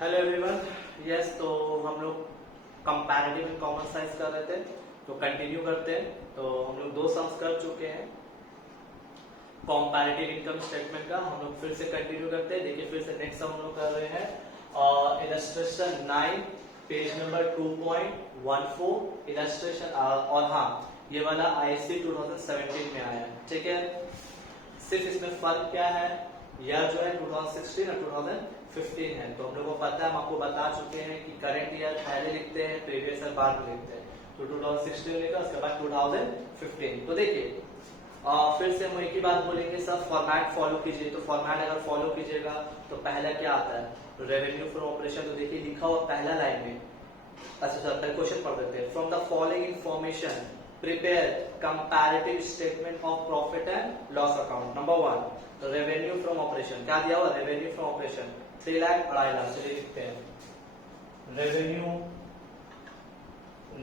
Hello everyone. Yes, तो हम लोग कंपैरेटिव एंड कॉमन साइंस कर रहे थे, तो कंटिन्यू करते हैं। तो हम लोग दो सम्स कर चुके हैं कंपैरेटिव इनकम स्टेटमेंट का। हम लोग फिर से कंटिन्यू करते हैं। देखिए, फिर से नेक्स्ट सम हम लोग कर रहे हैं इलस्ट्रेशन 9 पेज नंबर 2.14 इलस्ट्रेशन। और हाँ, ये वाला आईएससी 2017 में आया है, ठीक है। सिर्फ इसमें फर्क क्या है, ईयर जो है 2016 और 2015 है। तो हम लोग को पता है, हम आपको बता चुके हैं कि करंट ईयर पहले लिखते हैं, प्रीवियस ईयर बाद में लिखते हैं। तो 2016 लिखा, उसके बाद 2015। तो देखिए, फिर से हम एक ही बात बोलेंगे, सब फॉर्मेट फॉलो कीजिए। तो फॉर्मेट अगर फॉलो कीजिएगा तो पहला क्या आता है, रेवेन्यू फ्रॉम ऑपरेशन। तो देखिए लिखा हुआ पहला लाइन में, अच्छा पहले क्वेश्चन पढ़ देते हैं। From the following information prepare comparative statement of profit and loss account. Number 1, तो रेवेन्यू फ्रॉम ऑपरेशन क्या दिया हुआ, revenue from operation 3 lakh 2.5 lakh. चलिए लिखते हैं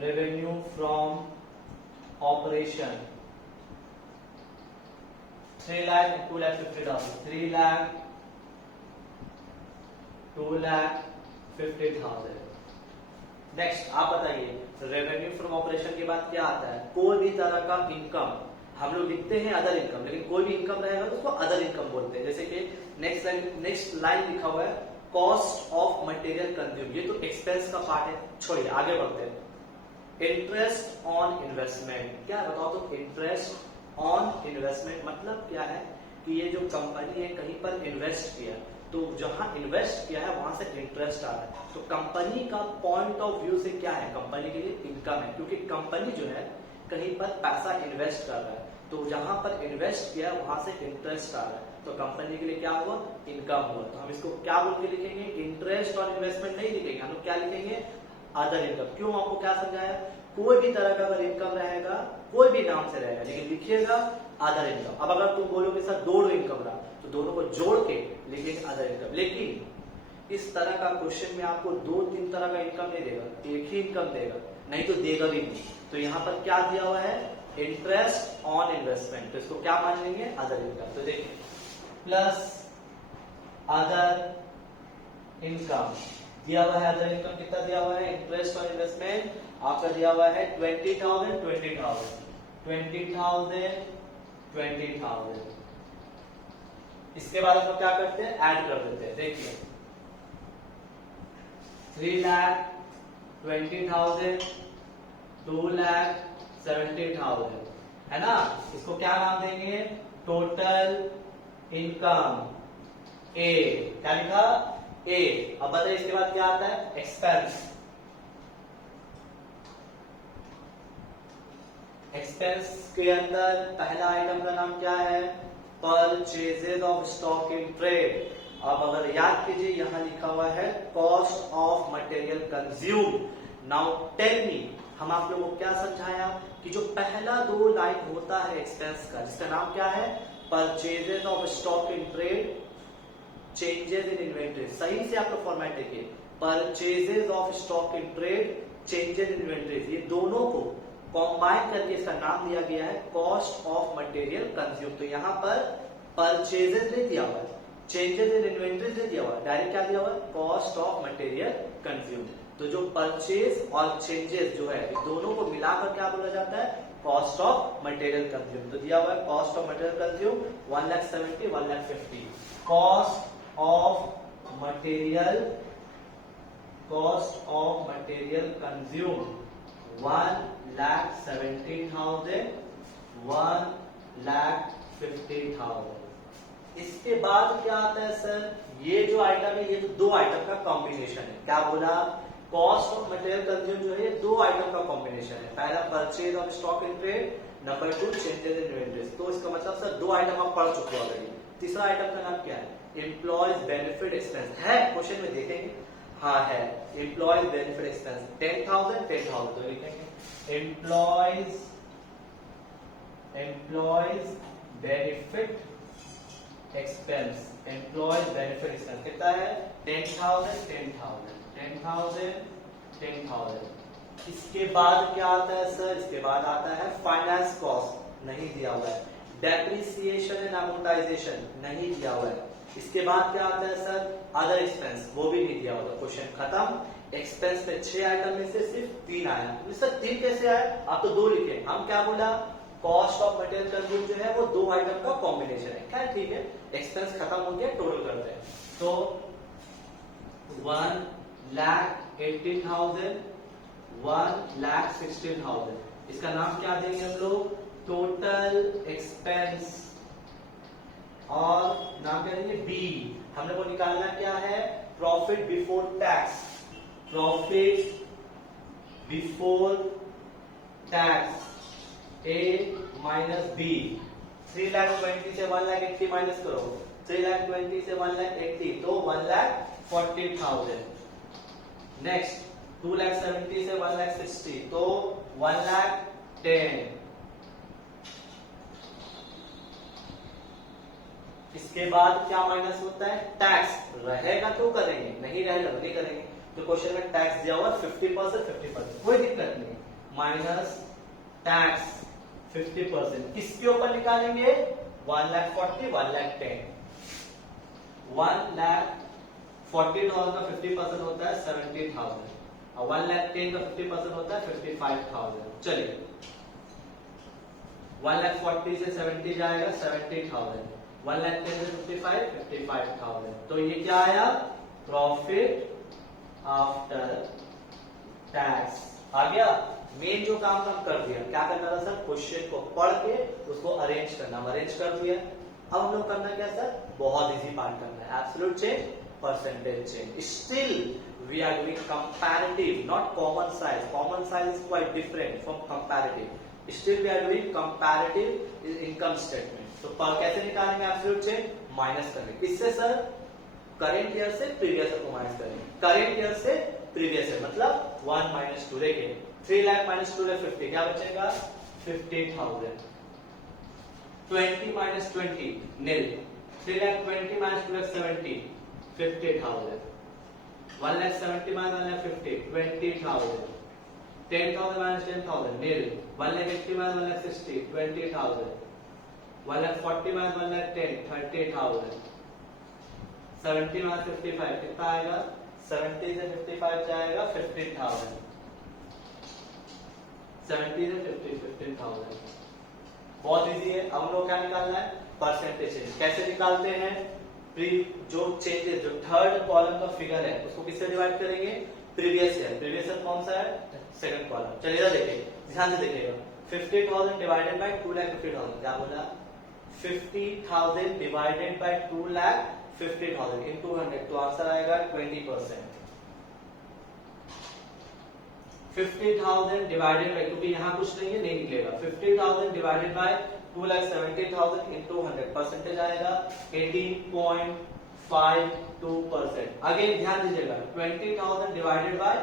revenue from operation 3 lakh 2,50,000, 3 lakh 2,50,000। Next आप बताइए, रेवेन्यू फ्रॉम ऑपरेशन के बाद क्या आता है, कोई भी तरह का इनकम। हम लोग लिखते हैं अदर इनकम, लेकिन कोई भी इनकम रहेगा तो उसको अदर इनकम बोलते हैं। जैसे कि नेक्स्ट लाइन लिखा हुआ है कॉस्ट ऑफ मटेरियल कंज्यूम। ये तो एक्सपेंस का पार्ट है, छोड़िए आगे बढ़ते हैं। इंटरेस्ट ऑन इन्वेस्टमेंट, क्या बताओ तो इंटरेस्ट ऑन इन्वेस्टमेंट मतलब क्या है कि ये जो कंपनी है कहीं पर इन्वेस्ट किया, तो जहां इन्वेस्ट किया है वहां से इंटरेस्ट आ रहा है। तो कंपनी का पॉइंट ऑफ व्यू से क्या है, कंपनी के लिए इनकम है, क्योंकि कंपनी जो है कहीं पर पैसा इन्वेस्ट कर रहा है। तो जहां पर इन्वेस्ट किया वहां से इंटरेस्ट आ रहा है, तो कंपनी के लिए क्या हुआ, इनकम हुआ। तो हम इसको क्या बोल के लिखेंगे, इंटरेस्ट ऑन इन्वेस्टमेंट नहीं लिखेंगे, हम लोग क्या लिखेंगे, अदर इनकम। क्यों, आपको क्या समझाया, कोई भी तरह का अगर इनकम रहेगा, कोई भी नाम से रहेगा, लेकिन लिखिएगा अदर इनकम। अब अगर तुम बोलोगे सर दो इनकम रहा, तो दोनों को जोड़ के लिखेंगे अदर इनकम। लेकिन इस तरह का क्वेश्चन में आपको 2-3 तरह का इनकम नहीं देगा, एक ही इनकम देगा, नहीं तो देगा भी नहीं। तो यहाँ पर क्या दिया हुआ है, इंटरेस्ट ऑन इन्वेस्टमेंट, तो इसको क्या मान लेंगे, अदर इनकम। तो देखिए प्लस अदर इनकम दिया हुआ है। अदर इनकम कितना दिया हुआ है, इंटरेस्ट ऑन इन्वेस्टमेंट आपका दिया हुआ है 20,000 20,000। इसके बाद हम लोग क्या करते हैं, ऐड कर देते हैं। देखिए 3,20,000 2,70,000 है ना। इसको क्या नाम देंगे, टोटल इनकम ए। क्या लिखा, ए। अब बताइए इसके बाद क्या आता है, एक्सपेंस। एक्सपेंस के अंदर पहला आइटम का नाम क्या है, purchases of stock in trade. अब अगर याद कीजिए, यहां लिखा हुआ है cost of material consume. Now tell me, हम आप लोगों को क्या समझाया कि जो पहला 2 लाइन होता है एक्सपेंस का, जिसका नाम क्या है, purchases of stock in trade, changes in inventory. सही से आप लोग फॉर्मेट देखिए, purchases of stock in trade, changes in inventory, ये दोनों को कॉम्बाइन करके इसका नाम दिया गया है कॉस्ट ऑफ मटेरियल कंज्यूम। तो यहाँ पर परचेजेज नहीं दिया हुआ है, चेंजेस इन इन्वेंटरीज नहीं दिया हुआ है, डायरेक्ट क्या दिया हुआ है, कॉस्ट ऑफ मटेरियल कंज्यूम। तो जो परचेज और चेंजेस जो है, दोनों को मिलाकर क्या बोला जाता है, कॉस्ट ऑफ मटेरियल कंज्यूम। तो दिया हुआ है cost of material consume 1,70,000 1,50,000। Cost of material consume 1,70,000 1,50,000। इसके बाद क्या आता है सर, ये जो आइटम है, ये तो 2 आइटम का कॉम्बिनेशन है। क्या बोला, कॉस्ट ऑफ मटेरियल कंज्यूम जो है ये 2 आइटम का कॉम्बिनेशन है। पहला purchase of stock in trade, number 2 changes in inventories. तो इसका मतलब सर 2 आइटम आप पढ़ चुके हो ऑलरेडी। तीसरा आइटम का नाम क्या है, एम्प्लॉयज बेनिफिट एक्सपेंस है, क्वेश्चन में देखेंगे, हाँ है, एम्प्लॉयज बेनिफिट एक्सपेंस 10,000 10,000। तो लिखेंगे employees benefit expense, employees benefit expense कितना है, 10,000 10,000। इसके बाद क्या आता है सर, इसके बाद आता है फाइनेंस कॉस्ट, नहीं दिया हुआ है। डेप्रिसिएशन एंड अमोर्टाइजेशन नहीं दिया हुआ है। इसके बाद क्या आता है सर, अदर एक्सपेंस, वो भी नहीं दिया हुआ। क्वेश्चन खत्म। एक्सपेंस में 6 आइटम में से सिर्फ 3 आया। सर 3 कैसे आया, आप तो 2 लिखे। हम क्या बोला, कॉस्ट ऑफ मटेरियल कंज्यूम जो है वो 2 आइटम का कॉम्बिनेशन है। क्या ठीक है, एक्सपेंस खत्म हो गया, टोटल करते हैं। तो 1,18,000, 1,16,000, इसका नाम क्या देंगे हम लोग, टोटल एक्सपेंस, और नाम क्या देंगे, बी। हम लोग को निकालना क्या है, profit before tax, profit before tax, A minus B. 3,20,000 से 1,80,000 माइनस करो, 3,20,000 से 1,80,000 तो 1,40,000। नेक्स्ट 2,70,000 से 1,60,000 तो 1,10,000। इसके बाद क्या माइनस होता है, टैक्स। रहेगा तो करेंगे, नहीं रहेगा तो नहीं करेंगे। तो क्वेश्चन में टैक्स दिया हुआ 50%, 50%, कोई दिक्कत नहीं। माइनस टैक्स 50%, किसके ऊपर निकालेंगे, 1,40,000, 1,10,000। 1,40,000 का 50% होता है 70,000, और 1,10,000 का 50% होता है 55,000। चलिए 1,40,000 से 70 जाएगा 70,000, 1,10,000 से 55, 55,000। तो ये क्या आया, प्रॉफिट आफ्टर टैक्स। आ गया। मेन जो काम हम कर दिया, क्या करना था सर, क्वेश्चन को पढ़ के उसको अरेंज करना, हम अरेंज कर दिया। अब हम लोग करना क्या सर, बहुत इजी पार्ट करना है, absolute change, percentage change. Still we are doing comparative, not common size. Common size is quite different from comparative. Still we are doing comparative income statement. तो कैसे निकालेंगे एब्सोल्यूट चेंज, माइनस करेंगे। किससे sir, current year से previous year को minus करेंगे। Current year से previous year मतलब 1 - 2, देखिए 3 लाख - 2 लाख 50, क्या बचेगा 50,000। 20 - 20 nil, 3 लाख 20 - 2 लाख 70, 50,000। 1,70,000 - 1,50, 20,000। 10,000 - 10,000 nil, 1,80,000 - 1,60, 20,000। 1,40,000 - 1,10, 30,000। 70 - 55 कितना आएगा, 70 से 55 जाएगा 15,000। 70 से 50, 15,000। बहुत इजी है। अब हम लोग क्या निकालना है, परसेंटेज चेंज। कैसे निकालते हैं, जो चेंजेस, जो थर्ड कॉलम का फिगर है उसको किससे डिवाइड करेंगे, प्रीवियस ईयर। प्रीवियस ईयर कौन सा है, सेकंड कॉलम। चलिए देखिए, ध्यान से देखिएगा। 50,000 डिवाइडेड बाय 2,50,000, क्या बोला, 50,000 डिवाइडेड बाय 2,50,000 इनटू 100, तो आंसर आएगा 20%। 50,000 डिवाइडेड बाय, क्योंकि यहाँ कुछ नहीं है, नहीं निकलेगा। 50,000 डिवाइडेड बाय 2,70,000 इनटू 100, परसेंटेज आएगा 18.52%। अगेन ध्यान दीजिएगा, 20,000 डिवाइडेड बाय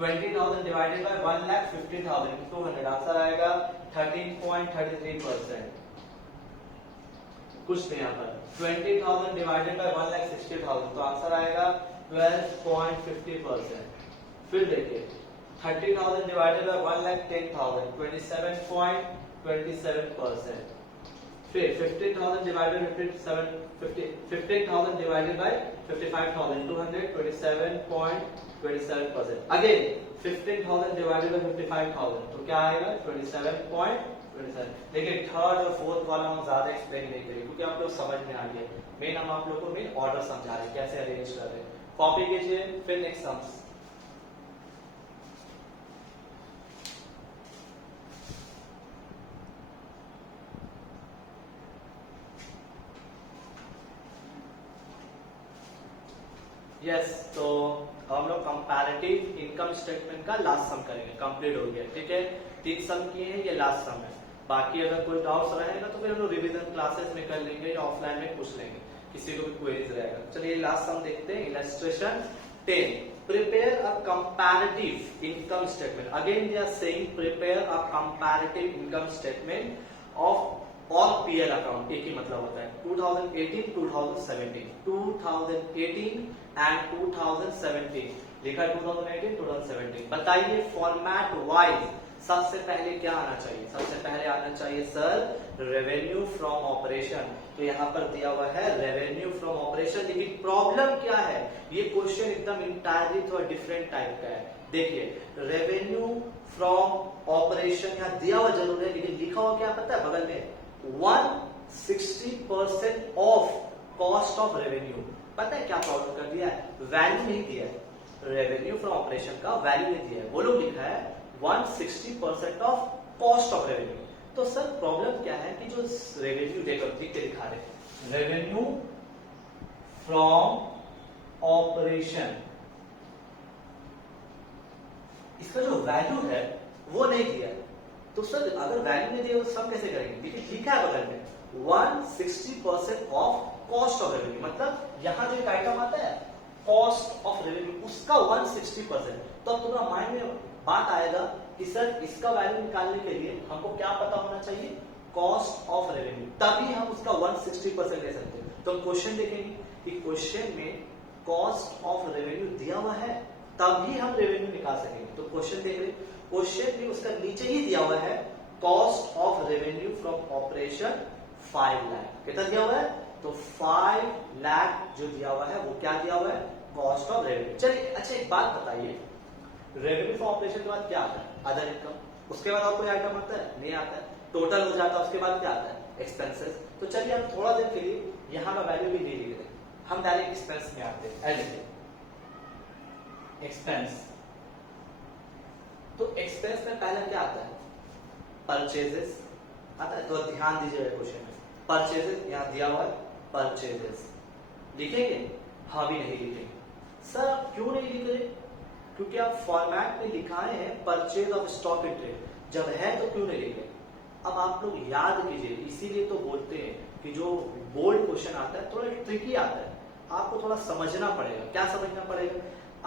1,50,000 इनटू 100, आंसर आएगा 13.33%। कुछ नहीं यहाँ पर। 20,000 डिवाइडेड बाय 1,60,000, तो आंसर आएगा 12.50%। फिर देखिए 30,000 डिवाइडेड बाय 1,10,000, 27.27%। फिर 15,000 divided by 15,000 divided by 55,000 into 100, 27.27%। Again 15,000 divided by 55,000, तो क्या आएगा 27.27। देखिए थर्ड और फोर्थ कॉलम हम ज्यादा एक्सप्लेन नहीं करेंगे क्योंकि आप लोग समझ में आ गया। मेन हम आप लोग को मेन ऑर्डर समझा रहे हैं, कैसे अरेंज कर रहे हैं। कॉपी कीजिए, फिर नेक्स्ट सम्स। यस, तो हम लोग कंपैरेटिव इनकम स्टेटमेंट का लास्ट सम करेंगे। कंप्लीट हो गया, ठीक है। 3 सम किए हैं, ये लास्ट सम है। बाकी अगर कोई डाउट्स रहेगा तो फिर हम लोग रिवीजन क्लासेस में कर लेंगे या ऑफलाइन में पूछ लेंगे, किसी को भी क्वेरीज रहेगा। चलिए लास्ट सम देखते हैं। Illustration 10, prepare a comparative income statement. Again they are saying prepare a comparative income statement of और पीएल अकाउंट। एक ही मतलब होता है 2018, 2017, 2018 एंड 2017 लिखा 2018, 2017। बताइए फॉर्मेट वाइज सबसे पहले क्या आना चाहिए? सबसे पहले आना चाहिए सर रेवेन्यू फ्रॉम ऑपरेशन। तो यहाँ पर दिया हुआ है रेवेन्यू फ्रॉम ऑपरेशन, लेकिन प्रॉब्लम क्या है? ये क्वेश्चन एकदम इंटायरली थोड़ा डिफरेंट टाइप का है। देखिए रेवेन्यू फ्रॉम ऑपरेशन यहाँ दिया हुआ जरूर है, लेकिन लिखा हुआ क्या पता है बगल में? 160% ऑफ कॉस्ट ऑफ रेवेन्यू। पता है क्या प्रॉब्लम कर दिया है? वैल्यू नहीं दिया है, रेवेन्यू फ्रॉम ऑपरेशन का वैल्यू नहीं दिया है, वो लोग लिखा है 160% ऑफ कॉस्ट ऑफ रेवेन्यू। तो सर प्रॉब्लम क्या है कि जो रेवेन्यू देखो लिख के दिखा रहे, रेवेन्यू फ्रॉम ऑपरेशन, इसका जो वैल्यू है वो नहीं दिया। तो सर अगर वैल्यू नहीं दिया तो सब कैसे करेंगे? देखिए लिखा है बगल में 160% ऑफ कॉस्ट ऑफ रेवेन्यू, मतलब यहां जो एक आइटम आता है कॉस्ट ऑफ रेवेन्यू, उसका 160%। तो अब तुम्हारा माइंड में बात आएगा कि सर इसका वैल्यू निकालने के लिए हमको क्या पता होना चाहिए? कॉस्ट ऑफ रेवेन्यू, तभी हम उसका 160% ले सकते हैं। तो क्वेश्चन देखेंगे कि क्वेश्चन में कॉस्ट ऑफ रेवेन्यू दिया हुआ है, तभी हम रेवेन्यू निकाल सकेंगे। तो क्वेश्चन देख रहे, क्वेश्चन में उसका नीचे ही दिया हुआ है cost of revenue from operation 5 lakh. कितना दिया हुआ है? तो 5 लाख जो दिया हुआ है वो क्या दिया हुआ है? Cost of revenue. चलिए अच्छा एक बात बताइए, रेवेन्यू फ्रॉम ऑपरेशन के बाद क्या आता है? Other income. उसके बाद और कोई आइटम आता है? नहीं आता है। टोटल हो जाता है, उसके बाद क्या आता है? एक्सपेंसेस। तो चलिए हम थोड़ा देर के लिए यहां पर वैल्यू भी नहीं लिख रहे, हम डायरेक्ट एक्सपेंस में आते हैं। एक्सपेंस, तो एक्सपेंस में पहला क्या आता है? परचेजेस आता है। तो ध्यान दीजिएगा क्वेश्चन में, परचेजेस यहां दिया हुआ है, परचेजेस लिखेंगे? हाँ भी नहीं लिखेंगे। सर आप क्यों नहीं लिख रहे? क्योंकि आप फॉर्मेट में लिखाए हैं purchase of stock in trade, जब है तो क्यों नहीं लिख रहे? अब आप लोग याद कीजिए, इसीलिए तो बोलते हैं कि जो बोल्ड क्वेश्चन आता है थोड़ा ट्रिकी आता है, आपको थोड़ा समझना पड़ेगा। क्या समझना पड़ेगा?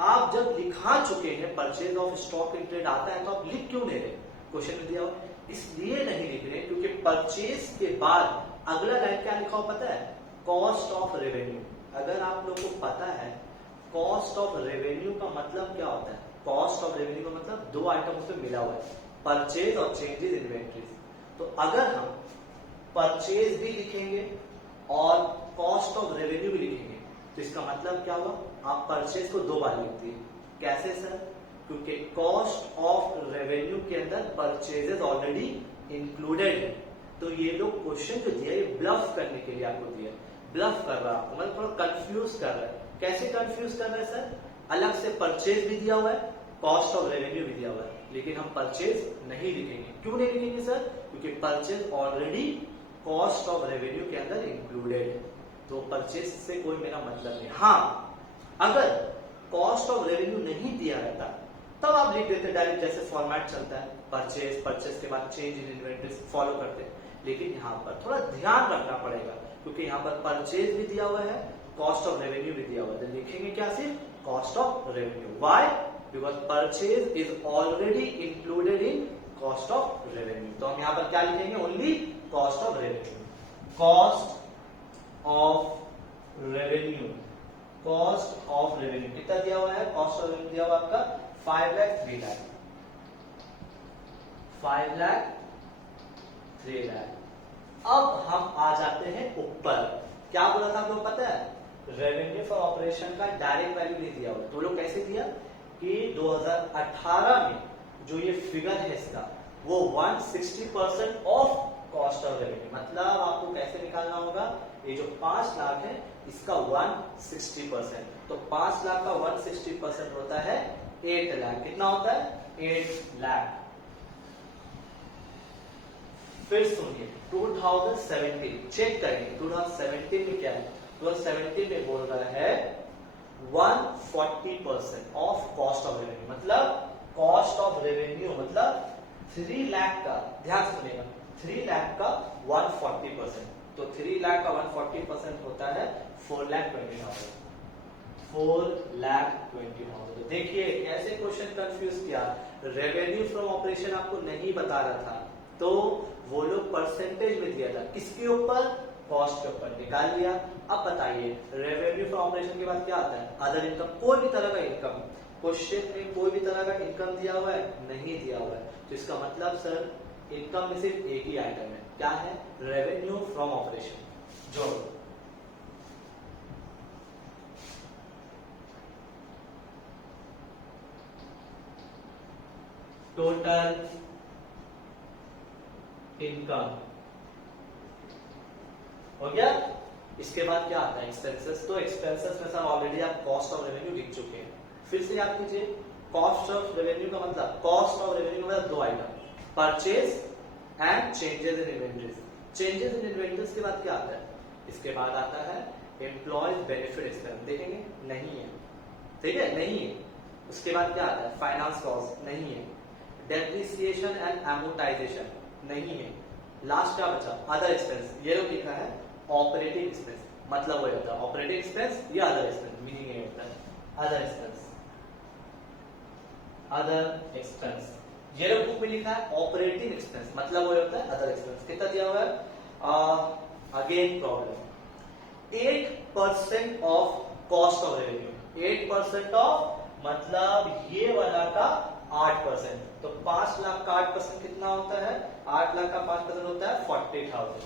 आप जब लिखा चुके हैं purchase of stock in trade आता है, तो आप लिख क्यों नहीं रहे? क्वेश्चन में दिया हुआ इसलिए नहीं लिख रहे क्योंकि परचेज के बाद अगला लाइन क्या लिखा हुआ पता है? Cost of revenue. अगर आप लोग को पता है कॉस्ट ऑफ रेवेन्यू का मतलब क्या होता है? कॉस्ट ऑफ रेवेन्यू का मतलब दो आइटम उसमें मिला हुआ है, परचेज और चेंजेस इन्वेंट्रीज। तो अगर हम परचेज भी लिखेंगे और कॉस्ट ऑफ रेवेन्यू भी लिखेंगे तो इसका मतलब क्या हुआ? आप परचेज को दो बार लिखती है। कैसे सर? क्योंकि कॉस्ट ऑफ रेवेन्यू के अंदर परचेजेस ऑलरेडी इंक्लूडेड है। तो ये लोग क्वेश्चन जो दिया ये ब्लफ करने के लिए आपको दिया, ब्लफ कर रहा है आपको, मतलब थोड़ा कंफ्यूज कर रहा है। कैसे कंफ्यूज कर रहा है सर? अलग से परचेज भी दिया हुआ है, कॉस्ट ऑफ रेवेन्यू भी दिया हुआ है, लेकिन हम परचेज नहीं लिखेंगे। क्यों नहीं लिखेंगे सर? क्योंकि purchase already cost of revenue के अंदर इंक्लूडेड है, तो परचेज से कोई मेरा मतलब नहीं। हाँ अगर कॉस्ट ऑफ रेवेन्यू नहीं दिया रहता तब आप लिख देते डायरेक्ट, जैसे फॉर्मेट चलता है परचेज, परचेज के बाद चेंज इन इन्वेंटरी फॉलो करते हैं। लेकिन यहाँ पर थोड़ा ध्यान रखना पड़ेगा क्योंकि यहाँ पर परचेज भी दिया हुआ है, कॉस्ट ऑफ रेवेन्यू भी दिया हुआ है, तो लिखेंगे क्या? सिर्फ cost of revenue. Why? Because purchase is already included in cost of revenue. तो हम यहाँ पर क्या लिखेंगे? Only cost of revenue. Cost of revenue, cost of revenue कितना दिया हुआ है? कॉस्ट ऑफ रेवेन्यू दिया हुआ आपका 5 लाख 3 लाख, 5 लाख 3 लाख। अब हम आ जाते हैं ऊपर। क्या बोला था आपको पता है? रेवेन्यू फॉर ऑपरेशन का डायरेक्ट वैल्यू नहीं दिया हुआ, तो लोग कैसे दिया कि 2018 में जो ये फिगर है इसका वो 160% ऑफ कॉस्ट ऑफ रेवेन्यू, मतलब आपको कैसे निकालना होगा? ये जो 5 लाख है इसका 160%, तो 5 लाख का 160% होता है 8 लाख। कितना होता है? 8 लाख। फिर सुनिए 2017 चेक करेंगे, 2017 में क्या है? 2017 में बोल रहा है 140% ऑफ कॉस्ट ऑफ रेवेन्यू, मतलब कॉस्ट ऑफ रेवेन्यू मतलब 3 लाख का, ध्यान सुनिएगा, 3 लाख का 140%, तो 3 लाख का 140% होता है 4,20,000, 4,20,000। तो देखिए कैसे क्वेश्चन कंफ्यूज किया। रेवेन्यू फ्रॉम ऑपरेशन आपको नहीं बता रहा था, तो वो लोग परसेंटेज में दिया था, किसके ऊपर? कॉस्ट के ऊपर, निकाल लिया। अब बताइए रेवेन्यू फ्रॉम ऑपरेशन के बाद क्या आता है? अदर इनकम, कोई भी तरह का इनकम। क्वेश्चन में कोई भी तरह का इनकम दिया हुआ है? नहीं दिया हुआ है। तो इसका मतलब सर इनकम में सिर्फ एक ही आइटम है, क्या है? Revenue from operation. जोड़ो, टोटल इनकम हो गया। इसके बाद क्या आता है? एक्सपेंसेस। तो एक्सपेंसेस में सर ऑलरेडी आप कॉस्ट ऑफ रेवेन्यू लिख चुके हैं। फिर से याद कीजिए, कॉस्ट ऑफ रेवेन्यू का मतलब, कॉस्ट ऑफ रेवेन्यू का मतलब दो item, purchase and changes in inventories. Changes in inventories के बाद क्या आता है? इसके बाद आता है एम्प्लॉयज बेनिफिट एक्सपेंस। देखेंगे नहीं है, ठीक है, नहीं है। उसके बाद क्या आता है? फाइनेंस कॉस्ट नहीं है। डेप्रिसिएशन एंड एमोर्टाइजेशन नहीं है। लास्ट क्या बचा? Other expense. ये लोग लिखा है ऑपरेटिंग एक्सपेंस, मतलब वो होता है ऑपरेटिंग एक्सपेंस या अदर एक्सपेंस। मीनिंग ये होता है अदर एक्सपेंस, अदर एक्सपेंस। ये लोग बुक में लिखा है ऑपरेटिंग एक्सपेंस, मतलब वो होता है अदर एक्सपेंस। कितना दिया हुआ है? Again problem, 8% of cost of revenue. 8% of मतलब ये वाला का 8%। तो 5 लाख का 8% कितना होता है? 8 लाख का 5% होता है 40,000।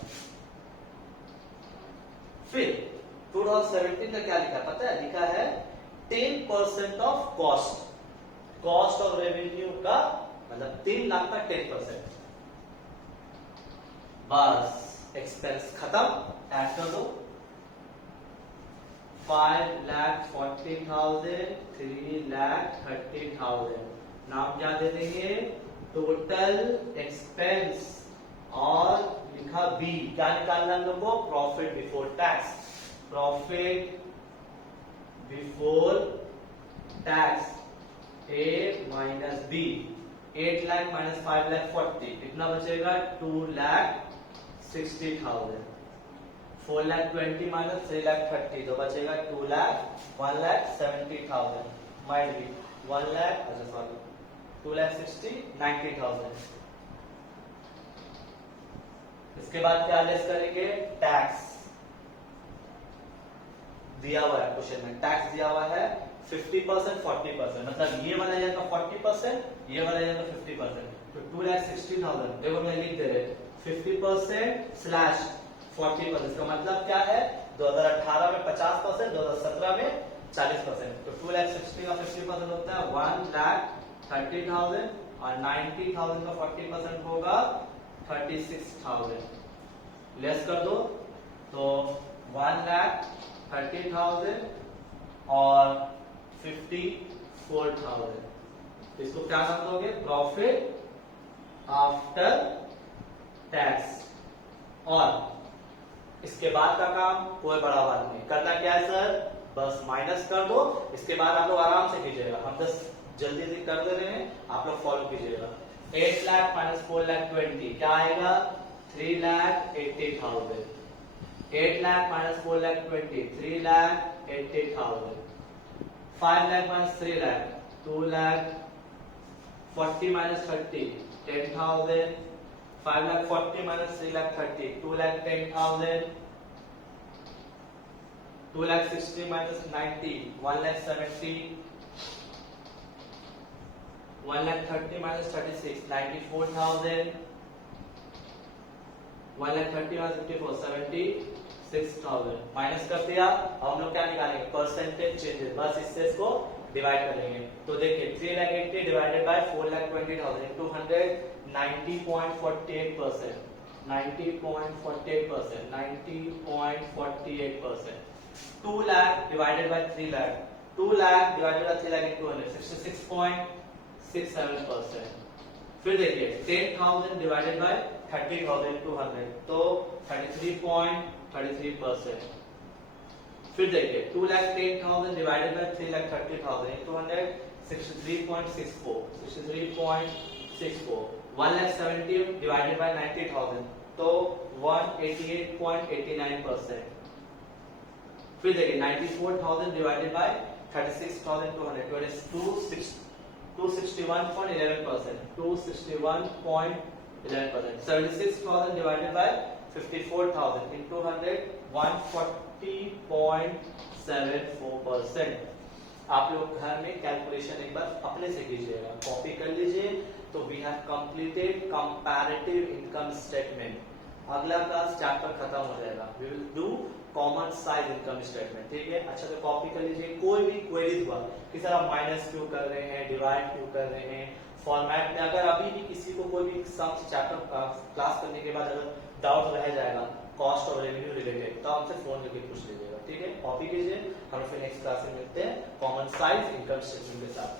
फिर 2017 का क्या लिखा है पता है? लिखा है 10% of cost, cost of revenue का मतलब 3 लाख का 10%। बस एक्सपेंस खत्म, ऐड कर दो। 5,40,000, 3,30,000। नाम क्या दे देंगे? Total expense. और लिखा बी, क्या निकालना हम लोग को? Profit before tax. Profit before tax A minus B. 8 lakh minus 5,40,000 कितना बचेगा? 2,60,000। 4,20,000 माइनस 3,30,000 तो बचेगा 1,70,000 माइनस बी 1 लाख, अच्छा सॉरी 2,60,90,000। इसके बाद क्या लेस करेंगे? टैक्स दिया हुआ है क्वेश्चन में, टैक्स दिया हुआ है 50%, 40%, मतलब ये वाला जाएगा 40%, ये वाला जाएगा 50%। तो 2,60,000 देखो मैं लिख दे रहे 50% स्लैश 40%। इसका मतलब क्या है? 2018 में 50%, 2017 में 40%। तो 2,60,000 का 50% होता है 1,30,000 और 90,000 का 40% होगा 36,000। लेस कर दो तो 1,30,000 और 54,000। इसको क्या नाम दोगे? Profit after tax. और इसके बाद का काम कोई बड़ा बात नहीं, करना क्या है सर? बस माइनस कर दो। इसके बाद आप लोग आराम से कीजिएगा, हम बस जल्दी जल्दी कर दे रहे हैं, आप लोग फॉलो कीजिएगा। 8 लाख माइनस 4,20,000 क्या आएगा? 3,80,000। 8 lakh minus 4,20,000 3,80,000। 5 lakh minus 3 lakh 2 lakh. 40 minus 30 10,000। 5,40,000 minus 3,30,000 2,10,000। 2,60,000 minus 90 1,70,000। 1,30,000 minus 36 94,000। 1,30,000 minus 54 76,000। Minus कर दिया। अब हम लोग क्या निकालेंगे? Percentage changes. बस इससे इसको डिवाइड करेंगे। तो देखिए 3,80,000 divided by 4,20,000 into 100 90.48%। 90.48%। 90.48%। 2 lakh divided by 3 lakh। 2 lakh divided by 3 lakh into 100 66.67%। फिर देखिए 10,000 divided by 30,000 into 100 तो 33.33%। फिर देखिए 2,10,000 divided by 3,30,000 into 100 63.64। 63.64। 1,70,000 divided by 90,000 तो 188.89%। फिर देखिए 94,000 divided by 36,200 261.11%। 261.11%। 76,000 divided by 54,000 into 100 140.74%। आप लोग घर में कैलकुलेशन एक बार अपने से कीजिएगा, कॉपी कर लीजिए। तो we have completed comparative income statement. अगला क्लास चैप्टर खत्म हो जाएगा, we will do common size income statement, ठीक है। अच्छा तो कॉपी कर लीजिए। कोई भी क्वेरीज हुआ कि सर आप माइनस क्यों कर रहे हैं, डिवाइड क्यों कर रहे हैं, फॉर्मेट में अगर अभी भी किसी को कोई भी सम्स चैप्टर क्लास करने के बाद अगर डाउट रह जाएगा कॉस्ट और रेवेन्यू रिलेटेड, तो हमसे फोन करके पूछ लीजिएगा, ठीक है। कॉपी कीजिए, हम फिर नेक्स्ट क्लास में मिलते हैं कॉमन साइज इनकम स्टेटमेंट के साथ।